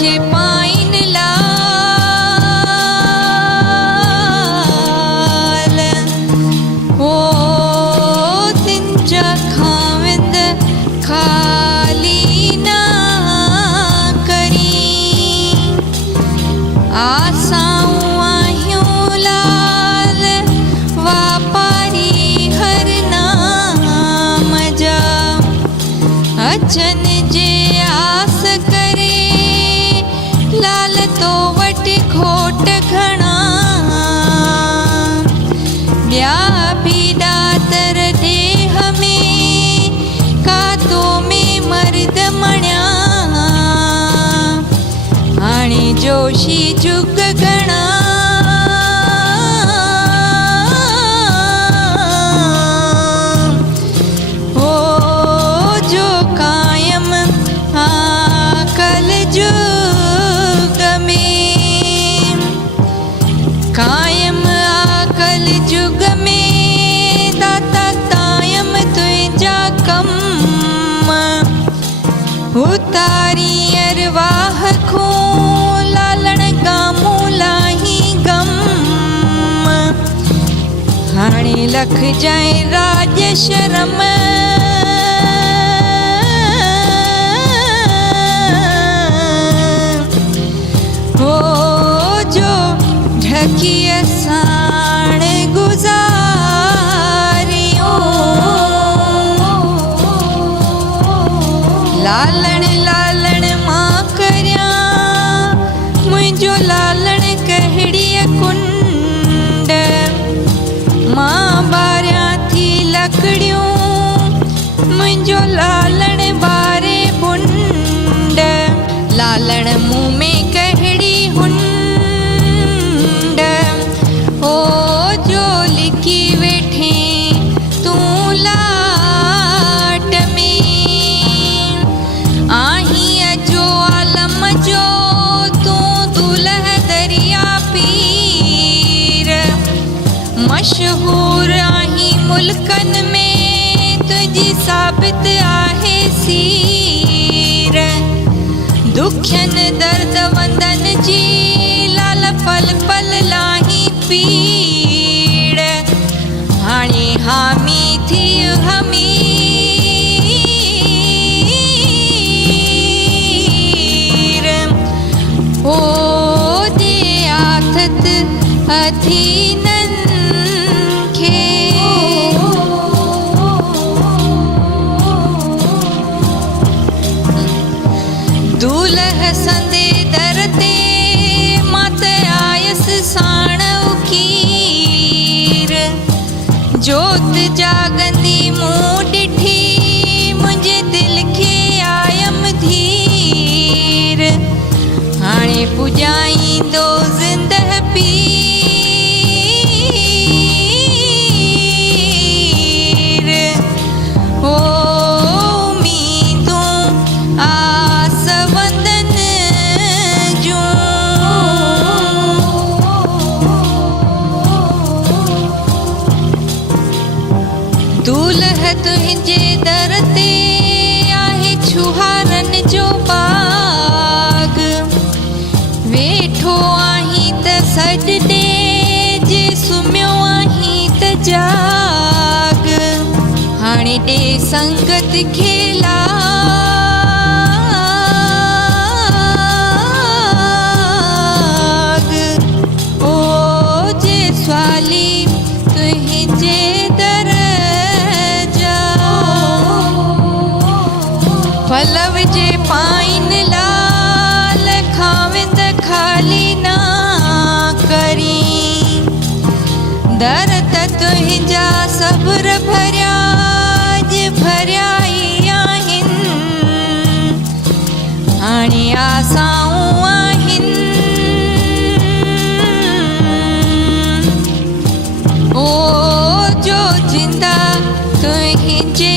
जे pine लाल ओ तिंजा खाविंद खाली ना करी आसाऊं आहियूं लाल वापारी हर नाम जा अचन जे आस करे लाल तो वट खोट घणा ॿिया बि दातर देह में कातो में मर्द मणिया हाणे जोशी जुग घणा हो जो कायम कल जुग में कायम कल जुग में दाता तायम तुझा कम उतारी अरवाह खो लालण गामू लाही गम हाणे लख जाए राज शर्म हो जो ढकी साण गुजारियो लालण लालण मां करया मुझो लालण कहड़ीअ कुंड मां बारिया थी लकड़ियूं मुझो लालण बारे बुंड लालण मुंह में कहड़ी हुंड ओ जो लिखी वेठे तूं लाट में आहीअ जो आलम जो तूं दुलह दरिया पीर मशहूर आही मुल्कन में तुझी साबित आहे सीर दुखियन दर्द वंदन जी लाल पल पल लाही पीड़ हाणे हामी थी हमीर ओ दे आथत अधीनन खे दूल्ह संदे दर ते मत आयस साण उकीर जोत जागंदी मूं ॾिठी मुंहिंजे दिल खे आयम धीर हाणे पुॼाईंदो ज़िंदह पीर ओ उम्मीदूं आस वंदन जूं दूल्ह तुंहिंजे दर ते आहे छुहारन जो बाग वेठो आहीं त सॾ ॾे जे सुम्हियो आहीं त जाग हाणे ॾे संगत खे लाग ओ जे स्वाली तुंहिंजे दर जा पलव जे पाइन लाल खाविंद खाली ना करी दर त तुंहिंजा सब्र भरिया भरिया ई आहिनि हाणे आसाऊं आहिनि ओ जो जिंदा तुंहिंजे